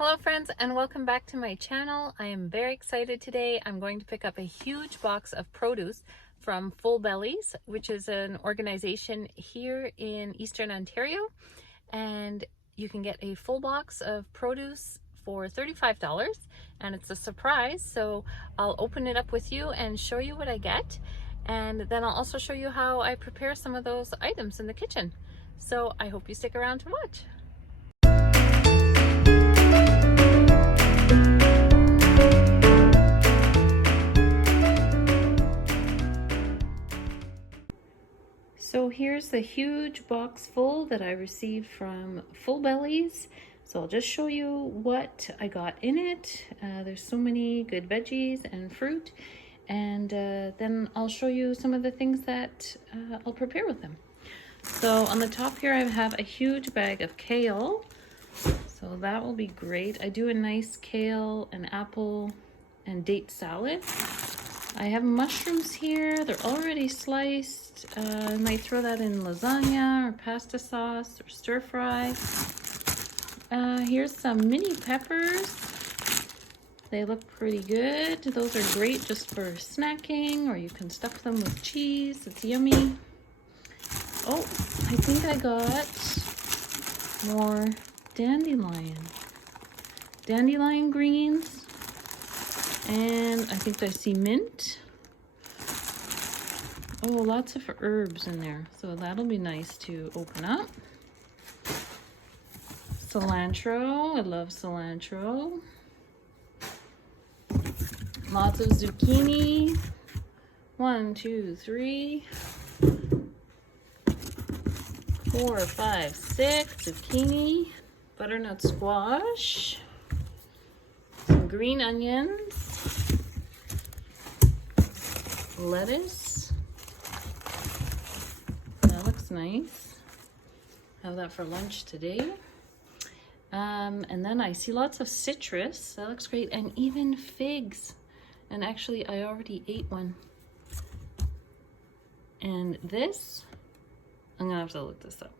Hello friends, and welcome back to my channel. I am very excited today. I'm going to pick up a huge box of produce from Bellies, which is an organization here in Eastern Ontario, and you can get a full box of produce for $35, and it's a surprise. So I'll open it up with you and show you what I get, and then I'll also show you how I prepare some of those items in the kitchen. So I hope you stick around to watch. So here's the huge box full that I received from Bellies. So I'll just show you what I got in it. There's so many good veggies and fruit, and then I'll show you some of the things that I'll prepare with them. So on the top here I have a huge bag of kale, so that will be great. I do a nice kale and apple and date salad. I have mushrooms here. They're already sliced. I might throw that in lasagna or pasta sauce or stir fry. Here's some mini peppers. They look pretty good. Those are great just for snacking, or you can stuff them with cheese. It's yummy. Oh, I think I got more dandelion greens. And I think I see mint. Oh, lots of herbs in there. So that'll be nice to open up. Cilantro. I love cilantro. Lots of zucchini. 1, 2, 3, 4, 5, 6 zucchini. Butternut squash. Some green onions. Lettuce. That looks nice. Have that for lunch today. And then I see lots of citrus. That looks great. And even figs. And actually I already ate one. And this, I'm gonna have to look this up.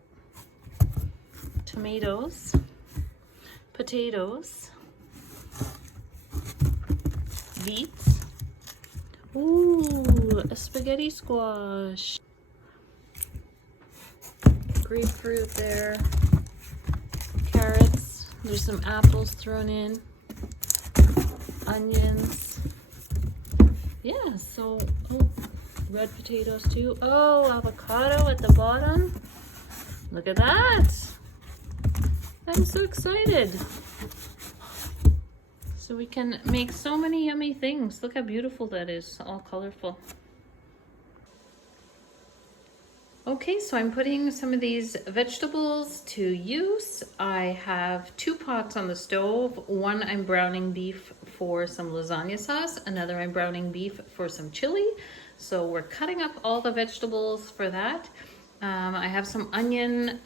Tomatoes, potatoes, beets. Ooh, a spaghetti squash. Grapefruit there. Carrots. There's some apples thrown in. Onions. Yeah, so, oh, red potatoes too. Oh, avocado at the bottom. Look at that. I'm so excited. So we can make so many yummy things. Look how beautiful that is, all colorful. Okay, so I'm putting some of these vegetables to use. I have 2 pots on the stove. One I'm browning beef for some lasagna sauce. Another I'm browning beef for some chili. So we're cutting up all the vegetables for that. I have some onion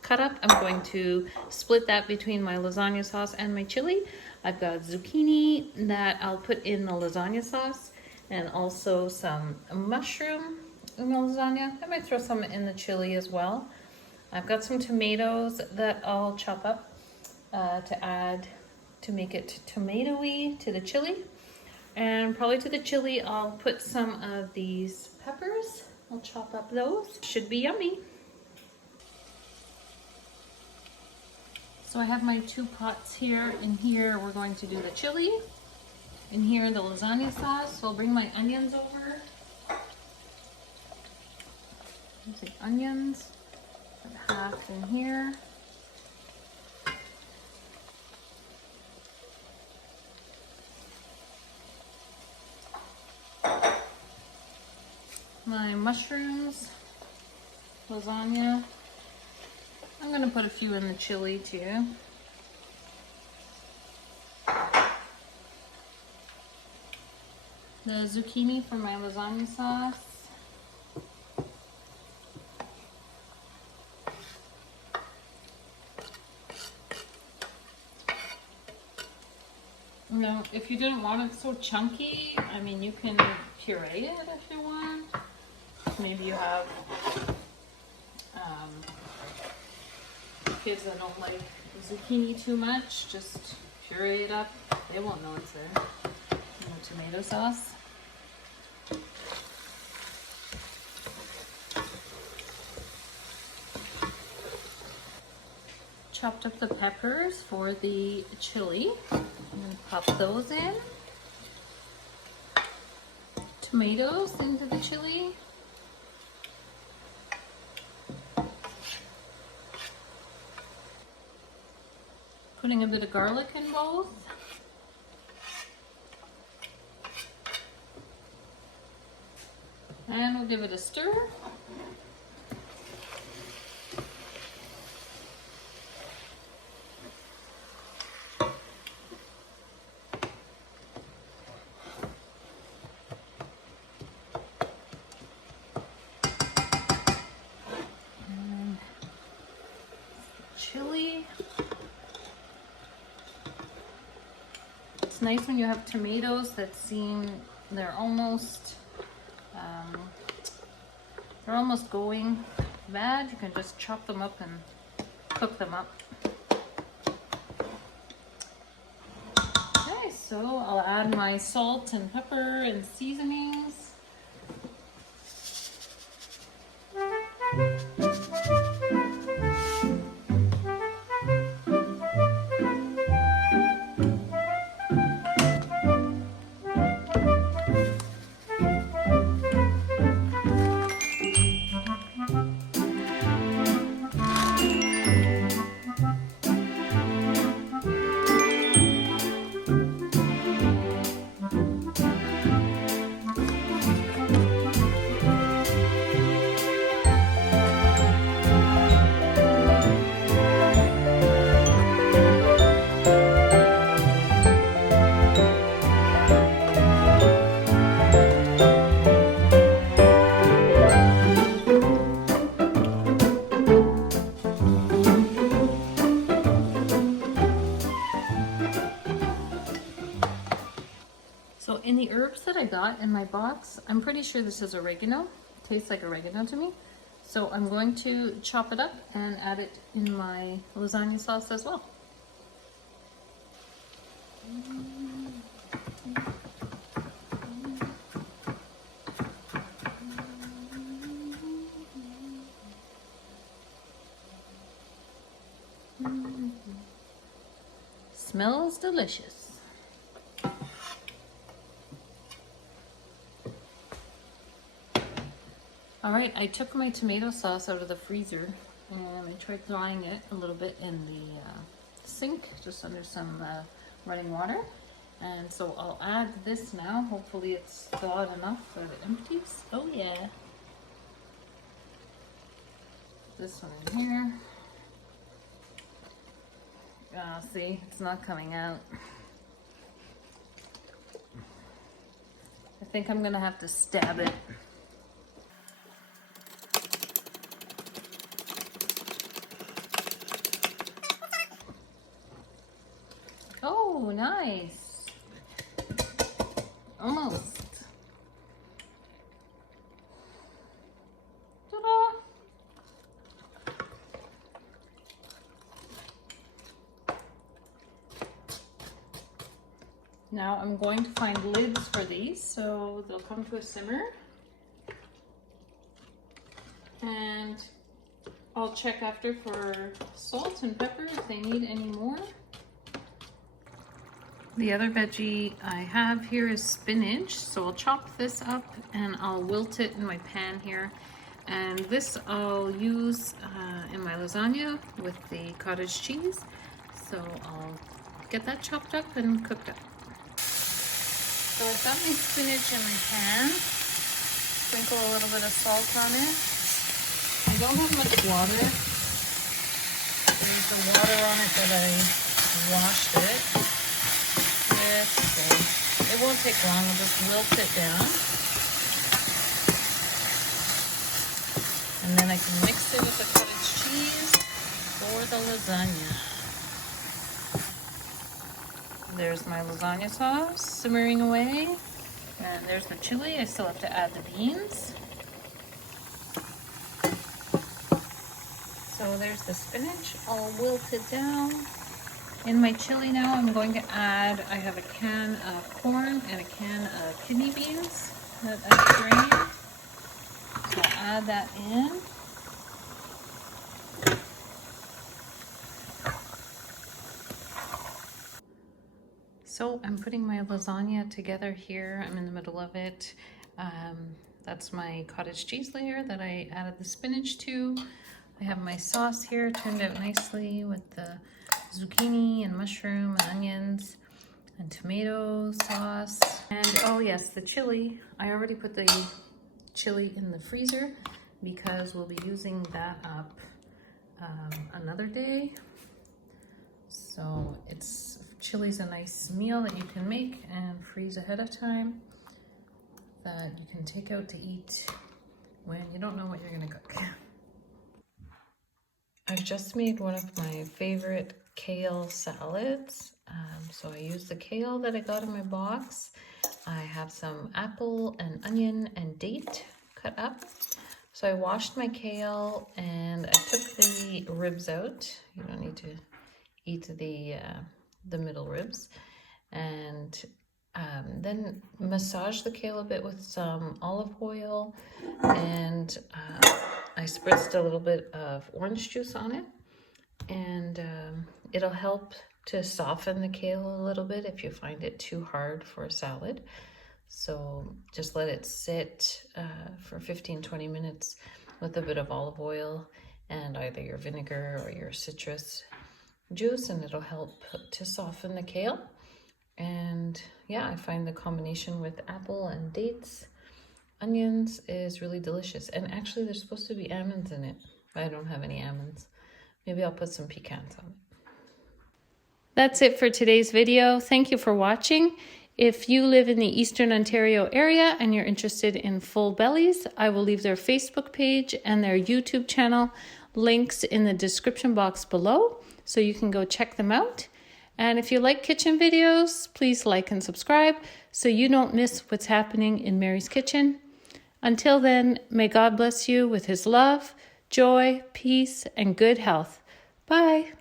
cut up. I'm going to split that between my lasagna sauce and my chili. I've got zucchini that I'll put in the lasagna sauce, and also some mushroom in the lasagna. I might throw some in the chili as well. I've got some tomatoes that I'll chop up to add to make it tomatoey to the chili. And probably to the chili I'll put some of these peppers. I'll chop up those. Should be yummy. So I have my 2 pots here. In here we're going to do the chili. In here the lasagna sauce. So I'll bring my onions over. There's the onions. Put half in here. My mushrooms, lasagna. I'm gonna put a few in the chili too. The zucchini for my lasagna sauce. Now, if you didn't want it so chunky, I mean, you can puree it if you want. Maybe you have kids that don't like the zucchini too much, just puree it up. They won't know it's there. No tomato sauce. Chopped up the peppers for the chili. I'm gonna pop those in. Tomatoes into the chili. Putting a bit of garlic in both. And we'll give it a stir. And chili. It's nice when you have tomatoes that seem they're almost going bad. You can just chop them up and cook them up. Okay, so I'll add my salt and pepper and seasonings. So in the herbs that I got in my box, I'm pretty sure this is oregano. Tastes like oregano to me. So I'm going to chop it up and add it in my lasagna sauce as well. Smells delicious. Alright, I took my tomato sauce out of the freezer and I tried drying it a little bit in the sink, just under some running water. And so I'll add this now. Hopefully it's thawed enough that it empties. Oh yeah. This one in here. See, it's not coming out. I think I'm gonna have to stab it. Oh, nice. Almost. Ta-da! Now I'm going to find lids for these so they'll come to a simmer. And I'll check after for salt and pepper if they need any more. The other veggie I have here is spinach, so I'll chop this up and I'll wilt it in my pan here. And this I'll use in my lasagna with the cottage cheese. So I'll get that chopped up and cooked up. So I've got my spinach in my pan. Sprinkle a little bit of salt on it. I don't have much water. There's the water on it that I washed it. So it won't take long, I'll just wilt it down. And then I can mix it with the cottage cheese for the lasagna. There's my lasagna sauce simmering away. And there's the chili, I still have to add the beans. So there's the spinach all wilted down. In my chili now, I'm going to add, I have a can of corn and a can of kidney beans that I've drained. So I'll add that in. So I'm putting my lasagna together here. I'm in the middle of it. That's my cottage cheese layer that I added the spinach to. I have my sauce here, turned out nicely with the zucchini and mushroom and onions and tomato sauce. And oh yes, the chili. I already put the chili in the freezer because we'll be using that up another day. So chili's a nice meal that you can make and freeze ahead of time that you can take out to eat when you don't know what you're gonna cook. I've just made one of my favorite kale salads. So I used the kale that I got in my box. I have some apple and onion and date cut up. So I washed my kale and I took the ribs out. You don't need to eat the middle ribs. And then massage the kale a bit with some olive oil, and I spritzed a little bit of orange juice on it, and it'll help to soften the kale a little bit if you find it too hard for a salad. So just let it sit for 15-20 minutes with a bit of olive oil and either your vinegar or your citrus juice, and it'll help to soften the kale. And yeah, I find the combination with apple and dates, onions is really delicious. And actually there's supposed to be almonds in it. I don't have any almonds. Maybe I'll put some pecans on it. That's it for today's video. Thank you for watching. If you live in the Eastern Ontario area and you're interested in Full Bellies, I will leave their Facebook page and their YouTube channel links in the description box below, so you can go check them out. And if you like kitchen videos, please like and subscribe so you don't miss what's happening in Mary's Kitchen. Until then, may God bless you with his love, joy, peace, and good health. Bye.